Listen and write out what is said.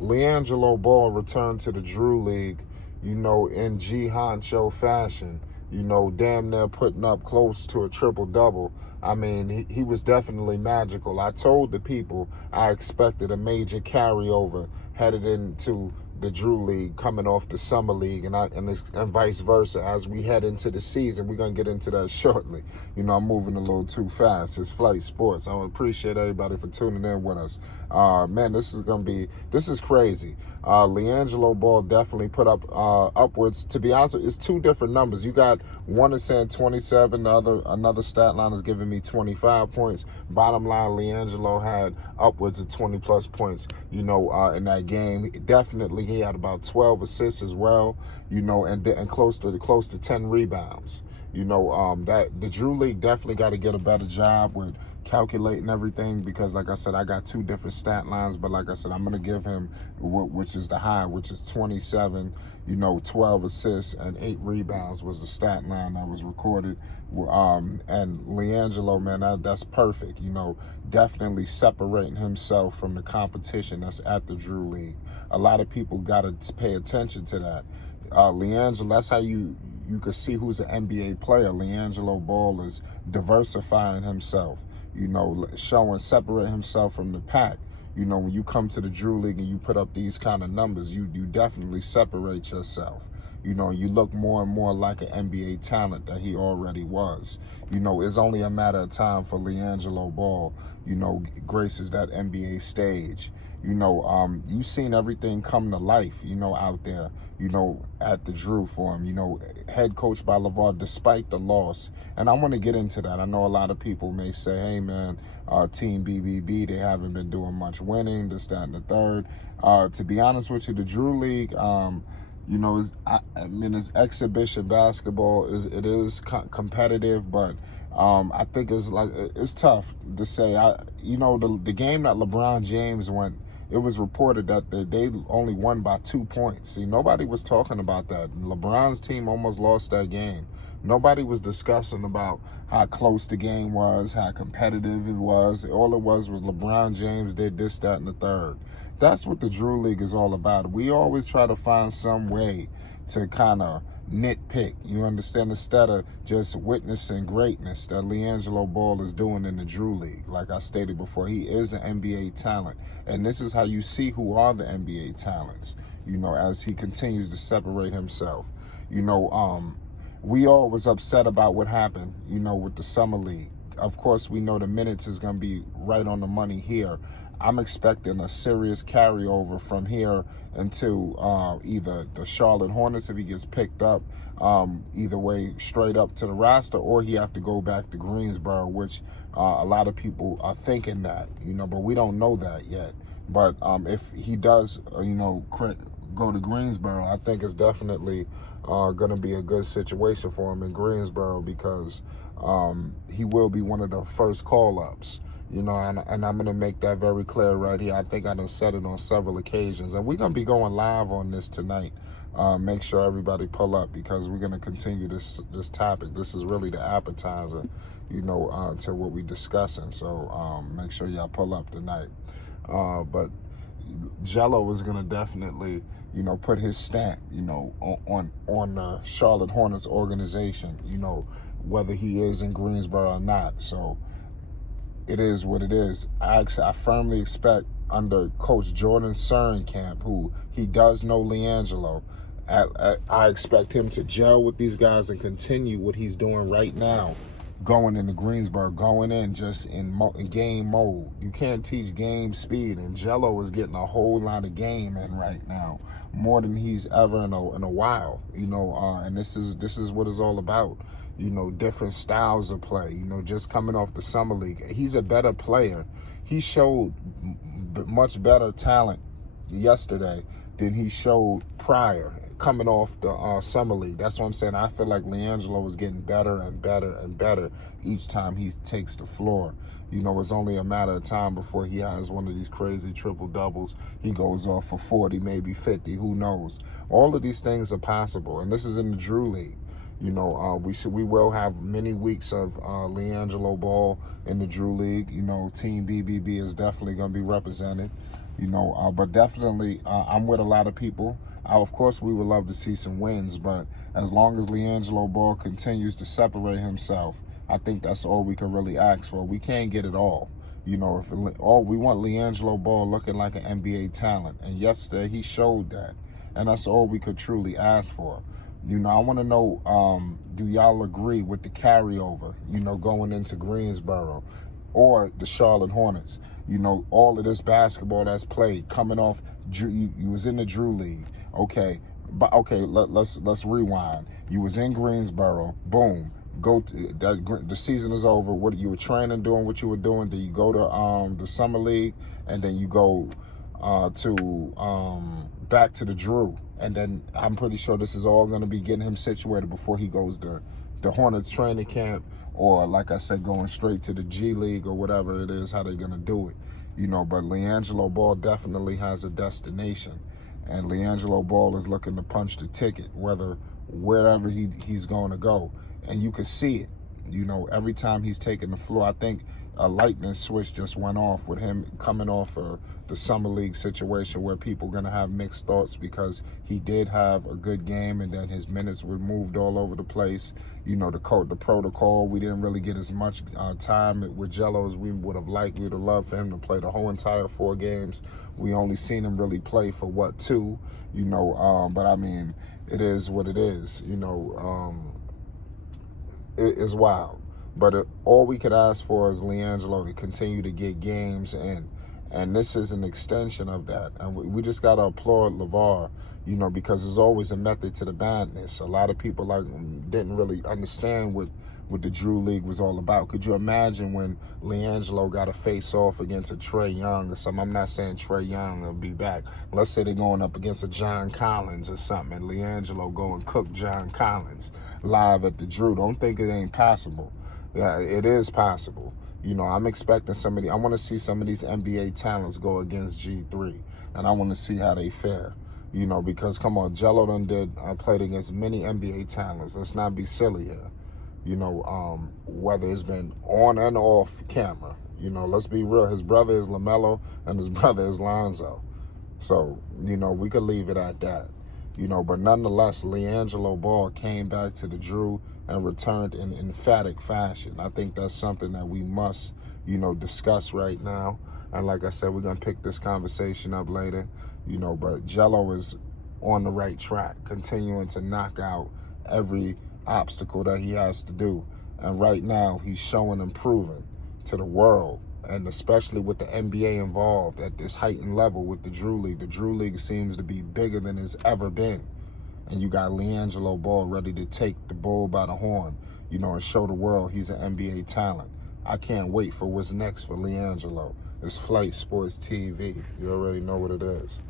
Liangelo Ball returned to the Drew League, in G Honcho fashion, damn near putting up close to a triple-double. I mean, he was definitely magical. I told the people I expected a major carryover headed into the Drew League coming off the Summer League and vice versa as we head into the season. We're going to get into that shortly. I'm moving a little too fast. It's Flight Sports. I appreciate everybody for tuning in with us. Man, this is crazy. Liangelo Ball definitely put up upwards. To be honest, it's two different numbers. You got one is saying 27, another stat line is giving me 25 points. Bottom line, Liangelo had upwards of 20 plus points, in that game. Definitely he had about 12 assists as well, and close to 10 rebounds. That the Drew League definitely got to get a better job with calculating everything, because like I said, I got two different stat lines, but like I said, I'm going to give him which is the high, which is 27, 12 assists and 8 rebounds was the stat line that was recorded. And Liangelo, man, that's perfect. Definitely separating himself from the competition that's at the Drew League. A lot of people got to pay attention to that. Liangelo, that's how you could see who's an NBA player. Liangelo Ball is diversifying himself, separating himself from the pack. When you come to the Drew League and you put up these kind of numbers, you definitely separate yourself. You look more and more like an NBA talent that he already was. It's only a matter of time for Liangelo Ball, graces that NBA stage. You've seen everything come to life, out there, at the Drew for him, head coach by LeVar, despite the loss. And I want to get into that. I know a lot of people may say, hey, man, Team BBB, they haven't been doing much winning, this, that, and the third. To be honest with you, the Drew League, it's exhibition basketball. It is competitive, but I think it's tough to say. The game that LeBron James went, it was reported that they only won by 2 points. See, nobody was talking about that. LeBron's team almost lost that game. Nobody was discussing about how close the game was, how competitive it was. All it was LeBron James did this, that, and the third. That's what the Drew League is all about. We always try to find some way to kind of nitpick, you understand, instead of just witnessing greatness that Liangelo Ball is doing in the Drew League. Like I stated before, he is an NBA talent, and this is how you see who are the NBA talents, as he continues to separate himself. We all was upset about what happened, with the Summer League. Of course, we know the minutes is going to be right on the money here. I'm expecting a serious carryover from here until either the Charlotte Hornets, if he gets picked up, either way, straight up to the roster, or he have to go back to Greensboro, which a lot of people are thinking that, but we don't know that yet. But if he does, go to Greensboro, I think it's definitely going to be a good situation for him in Greensboro, because he will be one of the first call-ups. And I'm going to make that very clear right here. I think I done said it on several occasions. And we're going to be going live on this tonight. Make sure everybody pull up, because we're going to continue this topic. This is really the appetizer, to what we're discussing. So make sure y'all pull up tonight. But Jello is going to definitely, put his stamp, on the Charlotte Hornets organization, whether he is in Greensboro or not. So it is what it is. I firmly expect under Coach Jordan Surinkamp, who he does know Liangelo, I expect him to gel with these guys and continue what he's doing right now, going into Greensboro, going in just in game mode. You can't teach game speed, and Jello is getting a whole lot of game in right now, more than he's ever in a while. And this is what it's all about. Different styles of play. Just coming off the Summer League, he's a better player. He showed much better talent yesterday than he showed prior, coming off the Summer League. That's what I'm saying. I feel like Liangelo is getting better and better and better each time he takes the floor. It's only a matter of time before he has one of these crazy triple doubles. He goes off for 40, maybe 50, who knows? All of these things are possible, and this is in the Drew League. We will have many weeks of Liangelo Ball in the Drew League. Team BBB is definitely going to be represented. But definitely, I'm with a lot of people. Of course, we would love to see some wins, but as long as Liangelo Ball continues to separate himself, I think that's all we can really ask for. We can't get it all. If all we want Liangelo Ball looking like an NBA talent, and yesterday he showed that, and that's all we could truly ask for. I want to know, do y'all agree with the carryover, going into Greensboro or the Charlotte Hornets? All of this basketball that's played, coming off, you was in the Drew League. Okay, but okay, let's rewind. You was in Greensboro, boom. The season is over. What you were training, doing what you were doing. Then you go to the summer league, and then you go to back to the Drew, and then I'm pretty sure this is all going to be getting him situated before he goes to the Hornets training camp, or like I said, going straight to the G League or whatever it is, how they're going to do it. But Liangelo Ball definitely has a destination, and Liangelo Ball is looking to punch the ticket, wherever he's going to go, and you can see it. Every time he's taking the floor, I think a lightning switch just went off with him coming off of the summer league situation, where people are going to have mixed thoughts because he did have a good game and then his minutes were moved all over the place. The protocol, we didn't really get as much time with Jello as we would have liked. We would have loved for him to play the whole entire 4 games. We only seen him really play for 2, but I mean, it is what it is. It is wild. But all we could ask for is Liangelo to continue to get games in. And this is an extension of that. And we just got to applaud LeVar, because there's always a method to the madness. A lot of people didn't really understand what the Drew League was all about. Could you imagine when Liangelo got a face-off against a Trae Young or something? I'm not saying Trae Young will be back. Let's say they're going up against a John Collins or something, and Liangelo go and cook John Collins live at the Drew. Don't think it ain't possible. Yeah, it is possible. I'm expecting I want to see some of these NBA talents go against G3, and I want to see how they fare. Because come on, Jello played against many NBA talents. Let's not be silly here. Whether it's been on and off camera. Let's be real. His brother is LaMelo and his brother is Lonzo. So, we could leave it at that. But nonetheless, Liangelo Ball came back to the Drew and returned in emphatic fashion. I think that's something that we must, discuss right now. And like I said, we're going to pick this conversation up later, but Jello is on the right track, continuing to knock out every obstacle that he has to do. And right now, he's showing and proving to the world, and especially with the NBA involved at this heightened level with the Drew League. The Drew League seems to be bigger than it's ever been. And you got Liangelo Ball ready to take the bull by the horn, and show the world he's an NBA talent. I can't wait for what's next for Liangelo. It's Flight Sports TV. You already know what it is.